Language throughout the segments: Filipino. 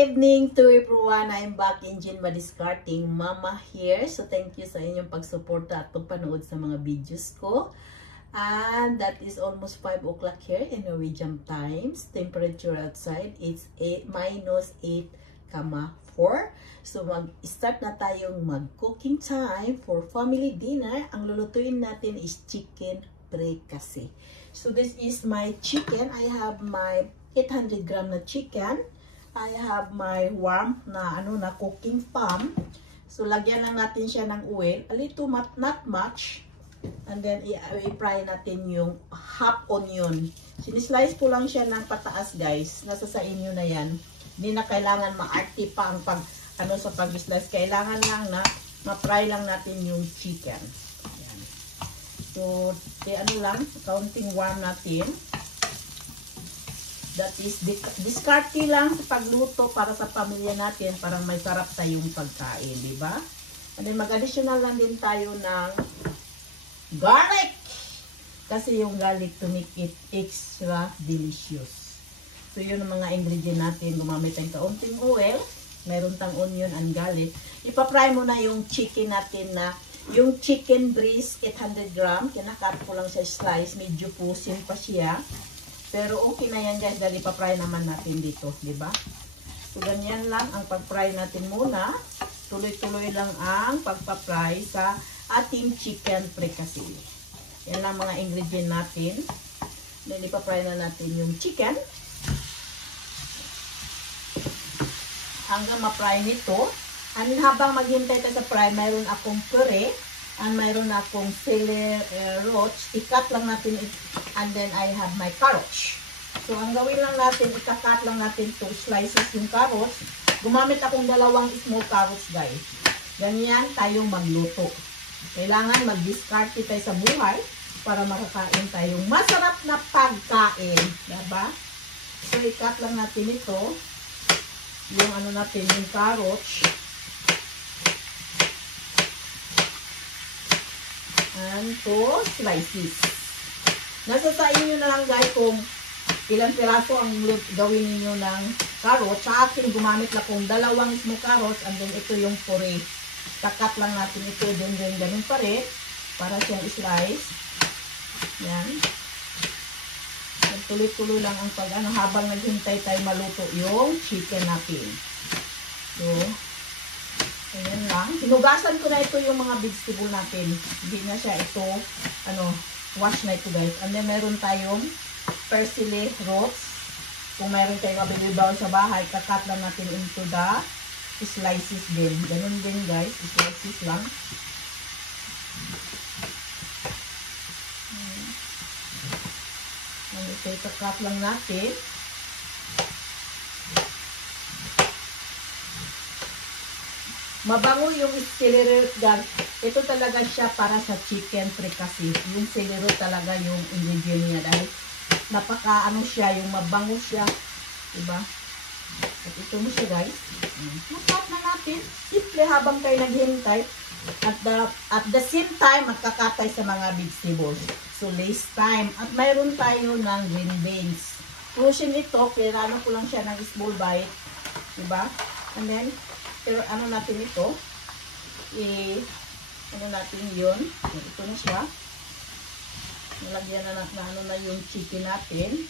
evening to everyone. I'm back in Jean Madiscarting Mama here. So thank you sa inyong pagsuporta at pagpanood sa mga videos ko. And that is almost 5 o'clock here in Norwegian times. Temperature outside it's -8,4. So mag-start na tayong mag-cooking time for family dinner. Ang lulutuin natin is chicken fricassee. So this is my chicken. I have my 800 gram na chicken. I have my warm na cooking pan. So lagyan lang natin siya ng oil, a little not much. And then i-fry natin yung half onion. Sinislice ko lang siya ng pataas, guys. Nasa sa inyo na 'yan. Hindi na kailangan ma-arty pa ang sa pag-slice. Kailangan lang na ma-fry lang natin yung chicken. Ayan. So, counting warm natin. That is, diskarte lang sa pagluto para sa pamilya natin, para may sarap tayong pagkain, di ba? And then, mag-additional lang din tayo ng garlic. Kasi yung garlic to make it extra delicious. So, yun ang mga ingredient natin. Gumamit tayong kaunting oil. Meron tang onion and garlic. Ipa-fry mo na yung chicken natin na, yung chicken breast, 800 gram. Kinakat ko lang sa slice. Medyo pusin pa siya. Pero okay na yan, guys, dahil ipa-fry naman natin dito, di ba? So, ganyan lang ang pag-fry natin muna. Tuloy-tuloy lang ang pagpa-fry sa ating chicken fricassee. Yan lang mga ingredient natin. Then, ipa-fry na natin yung chicken. Hanggang ma-fry nito. And habang maghintay tayo sa fry, mayroon akong puree. And mayroon akong celery roach. I-cut lang natin and then I have my carrots. So, ang gawin lang natin, ika-cut lang natin 2 slices yung carrots. Gumamit akong 2 small carrots, guys. Ganyan tayong magluto. Kailangan mag-discard tayo sa buhay para makakain tayong masarap na pagkain. Diba? So, i-cut lang natin ito. Yung natin, yung carrots. And 2 slices. Nasa sa inyo na lang, guys, kung ilang piraso ang gawin niyo ng carrots. Sa akin, gumamit lang kung 2 small carrots and then ito yung puree. Takat lang natin ito din ganun pa rin para siyang slice. Yan. Tuloy-tuloy lang ang habang naghintay tayo maluto yung chicken natin. So, ayan lang. Hinugasan ko na ito yung mga vegetable natin. Hindi na siya ito, wash na ito, guys. And then, meron tayong parsley roots. Kung meron tayong available sa bahay, kakat lang natin into the slices din. Ganun din, guys. Slices lang. And ito, kakat lang natin. Mabango yung celery, guys. Ito talaga siya para sa chicken fricassee. Yung celery talaga yung ingredient niya dahil siya, yung mabango siya. Diba? At ito mo siya, guys. Masarap na natin. Simple habang kayo naghintay. At the same time, magkakatay sa mga vegetables. So, less time. At mayroon tayo ng green beans. Crushing ito, kinano ko lang siya ng small bite. Diba? And then, pero natin ito, natin yun. Ito na siya. Nalagyan na yung chicken natin.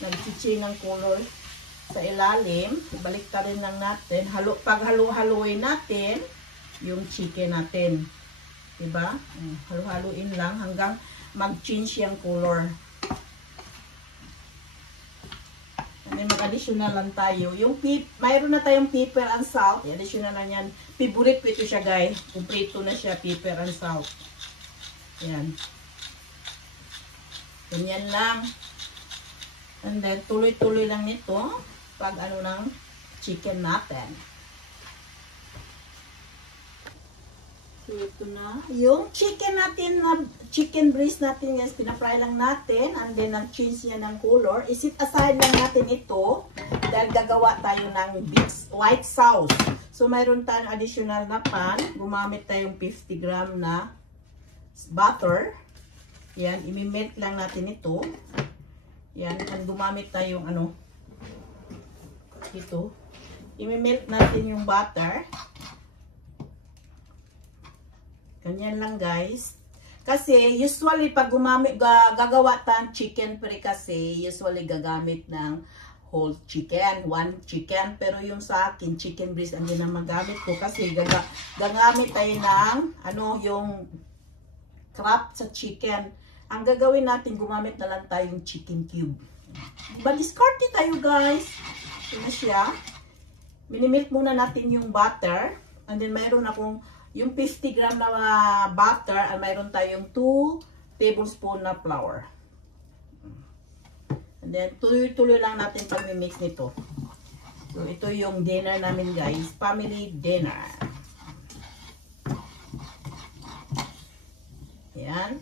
Nag-chichi ng color sa ilalim. Balik ta rin lang natin. Pag halo-haloin natin, yung chicken natin. Diba? Halo-haloin lang hanggang mag-change yung color. And then mag-additional lang tayo. Mayroon na tayong pepper and salt. I-additional na yan. Favorite ko ito siya, guys. Kumprito na siya, pepper and salt. Yan. Ganyan lang. And then, tuloy-tuloy lang nito pag ng chicken natin. So, ito na. Yung chicken natin, chicken breast natin, guys, pinafry lang natin. And then, nag-change yan ng color. Isit aside lang natin ito. Dahil gagawa tayo ng white sauce. So, mayroon tayong additional na pan. Gumamit tayong 50 gram na butter. Yan, imimelt lang natin ito. Yan, and gumamit tayong ito. i-melt natin yung butter. Ganyan lang guys. Kasi usually pag gagawa tayong chicken curry kasi usually gagamit ng whole chicken, one chicken. Pero yung sa akin, chicken breast ang ginagamit ko kasi gagamit tayo ng yung crab sa chicken. Ang gagawin natin, gumamit na lang tayong chicken cube. Diba, discarte tayo guys. Ito na siya. Minimilk muna natin yung butter. And then mayroon akong yung 50 gram na butter at mayroon tayong 2 tablespoon na flour. And then tuloy-tuloy lang natin pag-mix nito. So ito yung dinner namin guys, family dinner. Yan.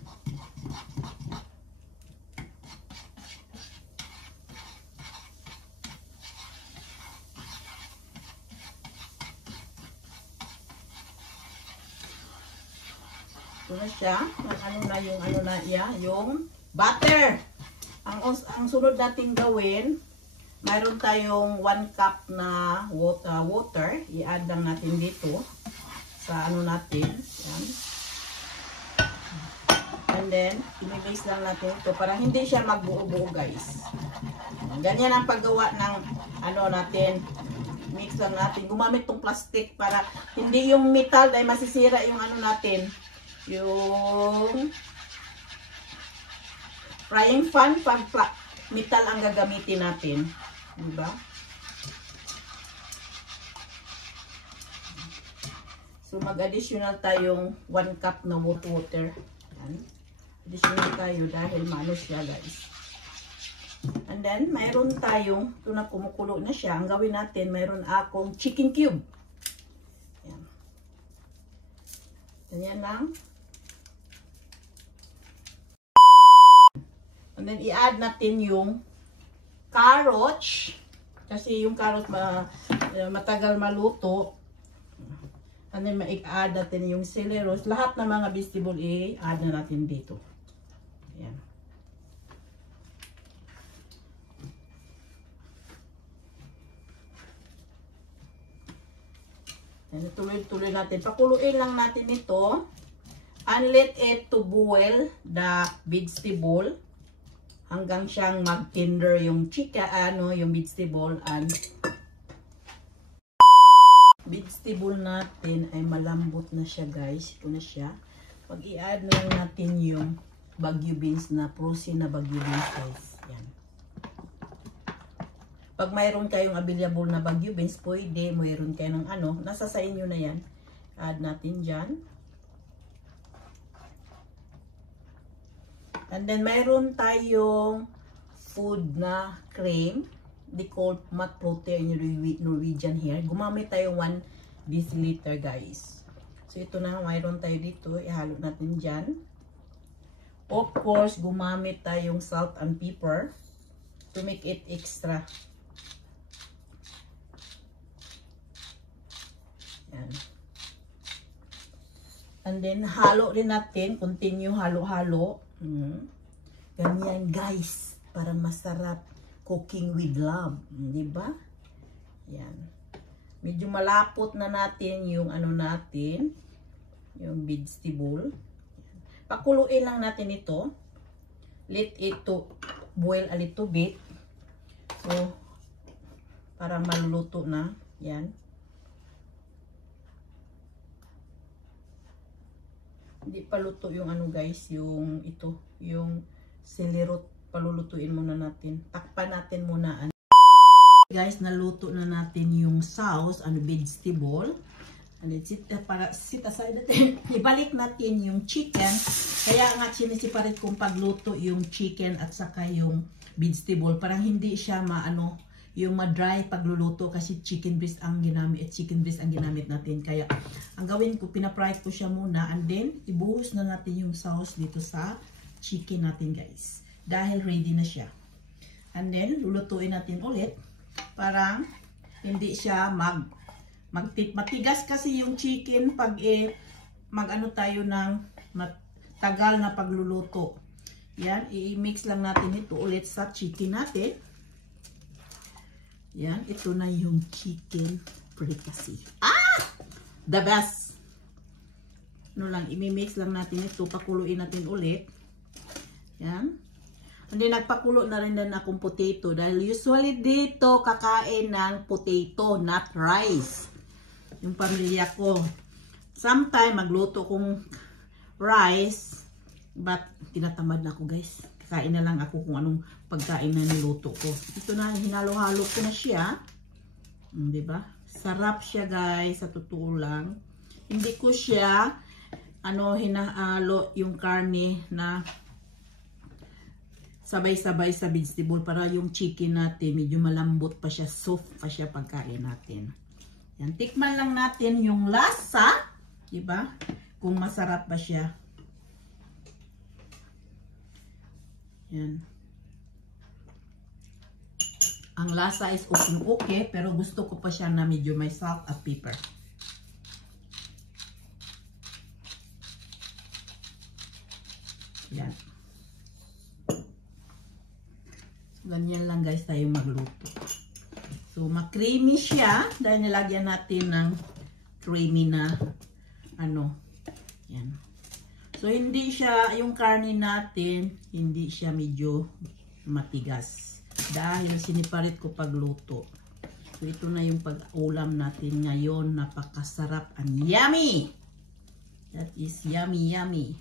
Ito na siya. Yung butter. Ang sunod nating gawin, mayroon tayong 1 cup na water. I-add lang natin dito sa natin. Yan. And then, i-mix lang natin ito para hindi siya magbuo-buo guys. Ganyan ang paggawa ng natin. Mix lang natin. Gumamit tong plastic para hindi yung metal dahil masisira yung natin. Yung frying pan, pag metal ang gagamitin natin. Diba? So, mag-additional tayong 1 cup na water. Yan. Additional tayo dahil maano siya guys. And then, mayroon tayong, ito na kumukulo na siya. Ang gawin natin, mayroon akong chicken cube. Yan. Ganyan lang. And then, i-add natin yung carrots. Kasi yung carrots matagal maluto. And then, i-add natin yung celeros. Lahat ng mga vegetable, i-add na natin dito. Ayan. Ayan, tuloy-tuloy natin. Pakuluin lang natin ito. And let it to boil the vegetable. Hanggang siyang mag-tender yung yung vegetable and vegetable natin ay malambot na siya guys. Ito na siya. Pag i-add na lang natin yung Baguio beans na frozen na Baguio beans guys. Yan. Pag mayroon kayong available na Baguio beans, pwede. Mayroon kayo ng nasa sa inyo na yan. Add natin dyan. And then, mayroon tayong food na cream. They call mat protein in Norwegian here. Gumamit tayo 1 deciliter guys. So, ito na. Mayroon tayo dito. Ihalo natin dyan. Of course, gumamit tayong salt and pepper to make it extra. Yan. And then, halo din natin. Continue halo-halo. Ganyan guys, para masarap cooking with love, di ba? Yan. Medyo malapot na natin yung natin, yung vegetable. Pakuluin lang natin ito. Let it to boil a little bit. So, para maluluto na. Yan. Hindi pa luto yung guys, yung yung celery, palulutuin muna natin. Takpan natin muna. Guys, naluto na natin yung sauce, vegetable. And it's it, para sit aside natin. Ibalik natin yung chicken. Kaya nga sinisiparit kong pagluto yung chicken at saka yung vegetable. Parang hindi siya yung ma-dry pagluluto kasi chicken breast ang ginamit natin. Kaya ang gawin ko, pinapry ko siya muna and then ibuhos na natin yung sauce dito sa chicken natin guys. Dahil ready na siya. And then lulutuin natin ulit. Parang hindi siya matigas kasi yung chicken pag tayo ng tagal na pagluluto. Yan, i-mix lang natin ito ulit sa chicken natin. Yan, ito na yung chicken fricassee. The best! Ano lang, imimix lang natin ito, pakuluin natin ulit. Yan. Hindi, nagpakulo na rin akong potato dahil usually dito kakain ng potato, not rice. Yung pamilya ko. Sometime magluto kong rice, but tinatamad na ako guys. Kakain na lang ako kung anong pagkain na niluto ko. Ito na, hinalo-halo ko na siya. Diba? Sarap siya guys, sa totoo lang. Hindi ko siya, hinahalo yung karne na sabay-sabay sa vegetable para yung chicken natin medyo malambot pa siya, soft pa siya pagkain natin. Yan, tikman lang natin yung lasa, diba? Kung masarap ba siya. Yan. Ang lasa is okay, pero gusto ko pa siya na medyo may salt at pepper. Yan. Ganyan lang guys tayo magluto. So, ma-creamy siya dahil nilagyan natin ng creamy na yan. So, hindi siya, yung karne natin, hindi siya medyo matigas. Dahil siniparit ko pagluto. So, ito na yung pag-ulam natin ngayon. Napakasarap and yummy! That is yummy, yummy.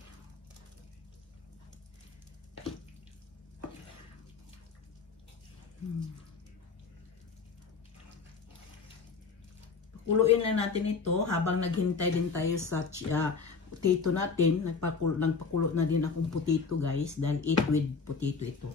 Kuluin lang natin ito habang naghintay din tayo sa potato natin. Nagpakulo na din akong potato guys dahil eat with potato ito.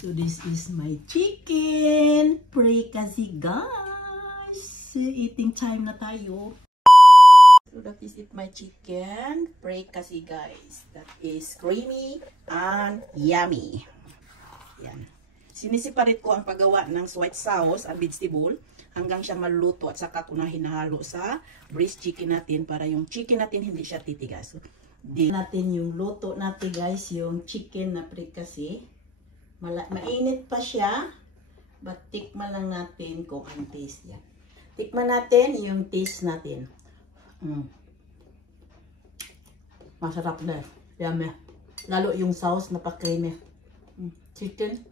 So this is my chicken fricassee guys. Eating time na tayo. So that is it, my chicken fricassee guys. That is creamy and yummy. Yan. Sinisiparit ko ang paggawa ng white sauce and vegetable hanggang siya maluto at saka ko na hinahalo sa breast chicken natin para yung chicken natin hindi siya titigas. So, natin yung luto natin guys, yung chicken na fricassee. Mainit pa siya, but tikman lang natin kung ang taste yan. Tikman natin yung taste natin. Masarap na. Yummy. Lalo yung sauce na pa-creamy. Chicken.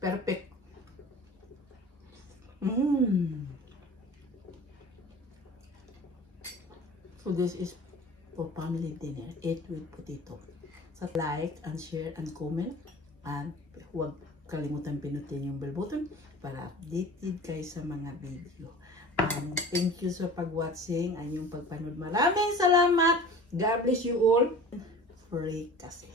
Perfect. So this is for family dinner. Eat with potato. So like and share and comment. And huwag kalimutan pinutin yung bell button para updated kayo sa mga video. And thank you sa pag-watching and yung pagpanood. Maraming salamat. God bless you all. Fricassee.